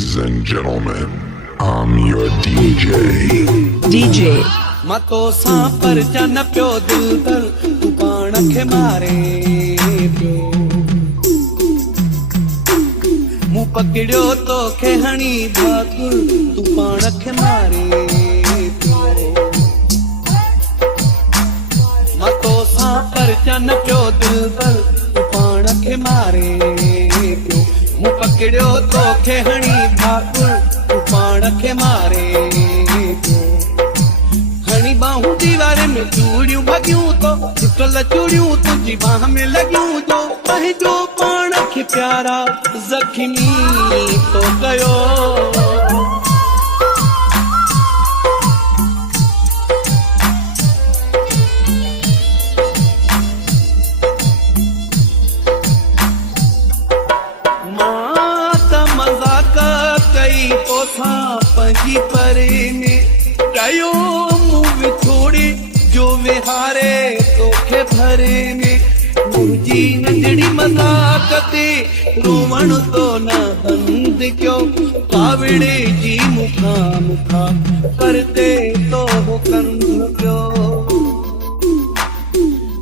Ladies and gentlemen, I'm your DJ. मतो सा पर जन प्यो दिल दर तू पाण खे मारे पियो मूं पकड़ियो तो खे हणी भाकुर तू पाण खे मारे पियो मतो सा पर जन प्यो दिल दर तू पाण खे मारे पियो मूं पकड़ियो तो खे हणी भाकुर तू पाण खे मारे पियो हणी बाहूं दीवारे में चूड़ियूं भगियूं तो टुटल चूड़ियूं तुझी बाह में लगियूं जो पंहिंजो पाण खे प्यारा ज़ख्मी तो कयो मां त मज़ाक कई तोसां पंहिंजी परे में कयो छोड़ी जो विहारे तोखे भरे में मुंहिंजी नंढड़ी मज़ाक ते रोवण तो न बंद क्यों कावड़े जी मुखा मुखा करते तो हुकम पियो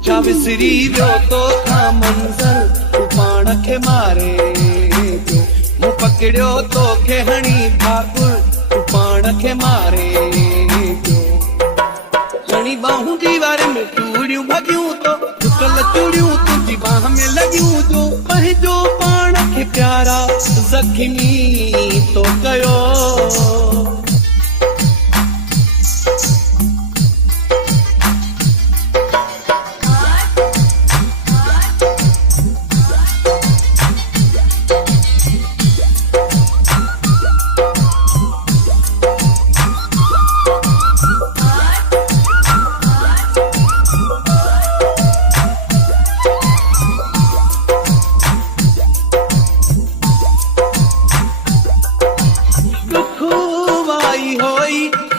छा विसरी वियो तो खा मंज़र तू पाण खे मारे पियो मूं पकड़ियो तोखे हणी भाकुर तू पाण खे मारे बाहूं दीवारे में चूड़ियूं भगियूं तो टुटल चूड़ियूं तुझी बाह में लगियूं जो पंहिंजो पाण खे प्यारा ज़ख्मी तो कयो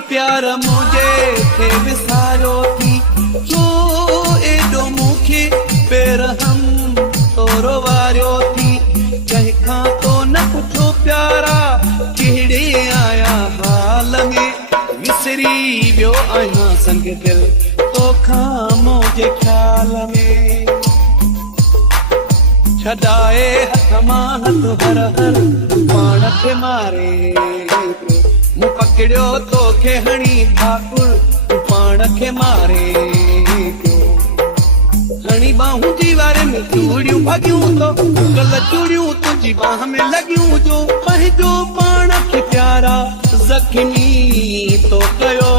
प्यार मुझे खे विसारो थी जो एडो मुखे बेरहम तोरो वारियो थी कंहिंखां तो न पुछो प्यारा कहिड़े आया हाल में विसरी वियो आहियां संग दिल तोखां मुंहिंजे ख्याल में छॾाए हथ मां हथ हर हर पाण खे मारे मूं पकड़ियो तोखे हणी भाकुर तू पाण खे मारे पियो हणी बाहूं दीवारे में चूड़ियूं भगियूं तो टुटल चूड़ियूं तुझी बाह में लगियूं जो पंहिंजो पाण खे प्यारा ज़ख्मी तो कयो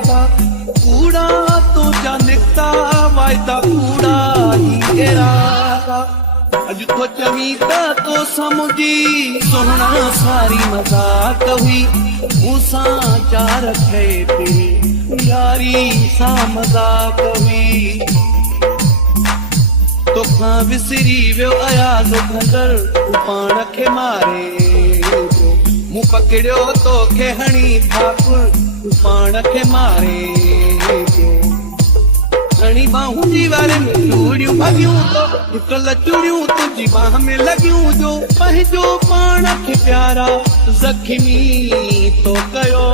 कूड़ा तो जा निकता वायदा कूड़ा ही इरादा अज तो चवी तो समुझी सोहना सारी मजाक हुई मूसा जा रखे ते यारी सा मजाक हुई तोखां विसरी वियो अयाज़ खंडर तू पाण खे मारे मूं पकड़ियो तोखे हणी भाकुर तू पाण खे मारे हणी बाहूं दीवारे में चूड़ियूं भगियूं तो टुटल चूड़ियूं तुझी बाह में लगियूं जो पंहिंजो पाण खे प्यारा ज़ख्मी तो कयो